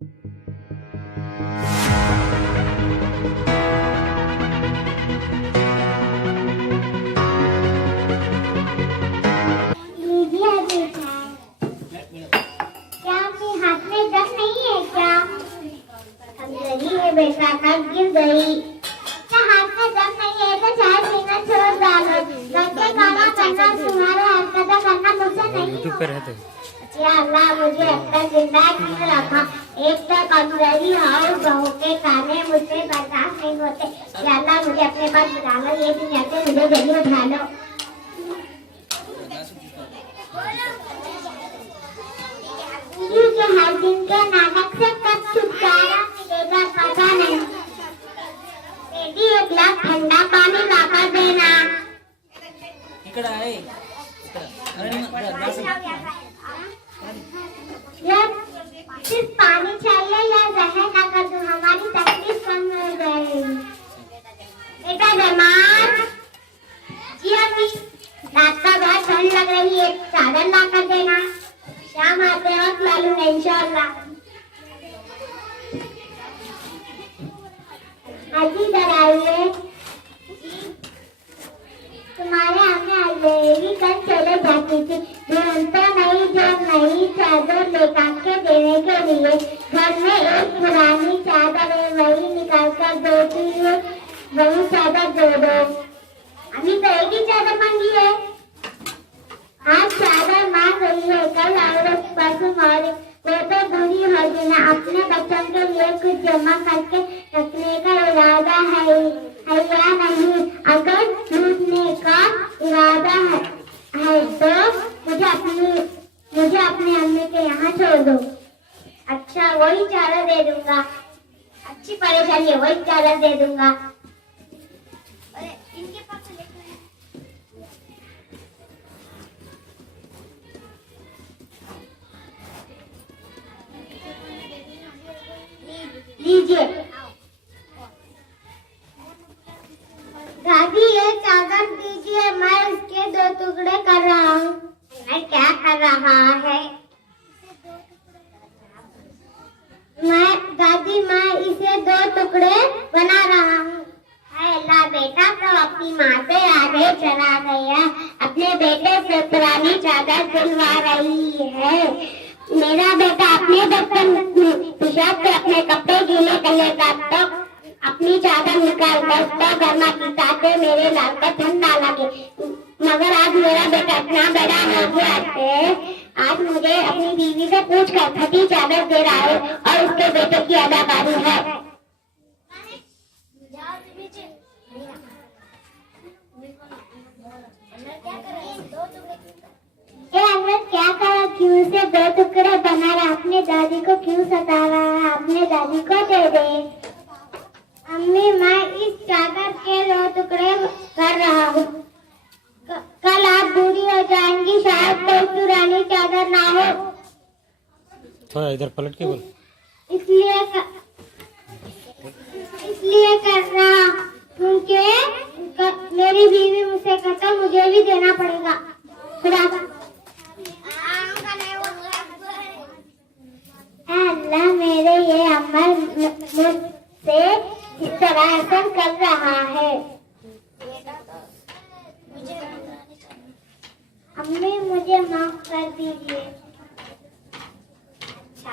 बेटा का गिर गई। हाथ में दम नहीं है तो चाय पीना छोड़ डालो। घर के खाना करना तुम्हारे हाथ का करना मुझसे नहीं होगा। या अल्लाह मुझे अब तक जिंदा क्यों रखा। एक तक अंदरी और बहू के खाने मुझसे बर्दाश्त नहीं होते। या अल्लाह मुझे अपने पास बुला लो। ये दुनिया से मुझे जल्दी उठा लो। के हर दिन के नाटक से कब छुटकारा मिलेगा पता नहीं। बेटी 1 गिलास ठंडा पानी लाकर देना। सिर्फ पानी चाहिए या जहर ना कर दूं, हमारी तकलीफ कम हो जाएगी। बेटा बीमार जी अभी रात का बहुत ठंड लग रही है, चादर ला कर देना। शाम आते वक्त ला लूंगा इंशाअल्लाह। अजी इधर आइए। तुम्हारे हमें आइएगी कल चले जाती थी। ढूंढता नहीं जो नई चादर लेकर के देने के लिए। घर में एक पुरानी चादर है, वही निकाल कर देती है। वही चादर दे दो। अभी तो एक ही चादर मांगी है। आज चादर मांग रही है, कल और परसों और वो तो दूरी हो देना। अपने बच्चों के लिए कुछ जमा करके रखने का इरादा है या नहीं? अगर लूटने का इरादा है तो मुझे अपने अम्मी के यहाँ छोड़ दो। अच्छा वही चादर दे दूंगा। अच्छी परेशानी है, वही चादर दे दूंगा। इनके पास लीजिए। दादी ये चादर दीजिए, मैं इसके 2 टुकड़े कर रहा हूँ। मैं क्या कर रहा है? दादी मैं इसे 2 टुकड़े बना रहा हूँ। अल्लाह बेटा तो अपनी माँ से आगे चला गया, अपने बेटे से पुरानी चादर सिलवा रही है। मेरा बेटा अपने बर्तन पेशाब से अपने कपड़े गीले कर लेता तो अपनी चादर निकाल कर तो गर्मा की ताकि मेरे लाल का ठंडा लगे। मगर आज मेरा बेटा इतना बड़ा हो गया है, आज मुझे अपनी बीवी से पूछ कर फटी चादर दे रहा है और उसके बेटे की अदाकारी है। क्या करा? क्यों से 2 टुकड़े बना रहा? अपने दादी को क्यों सता रहा है? अपने दादी को दे दे। अम्मी मैं इस चादर के 2 टुकड़े कर रहा हूँ। कल आप बूढ़ी हो जाएंगी, शायद कोई पुरानी चादर ना हो। थोड़ा इधर पलट के बोल। इसलिए कर रहा क्योंकि मेरी बीवी मुझसे कहता मुझे भी देना पड़ेगा। अल्लाह मेरे ये अमल मुझसे इस तरह ऐसा कर रहा है। अम्मी मुझे माफ कर दीजिए। अच्छा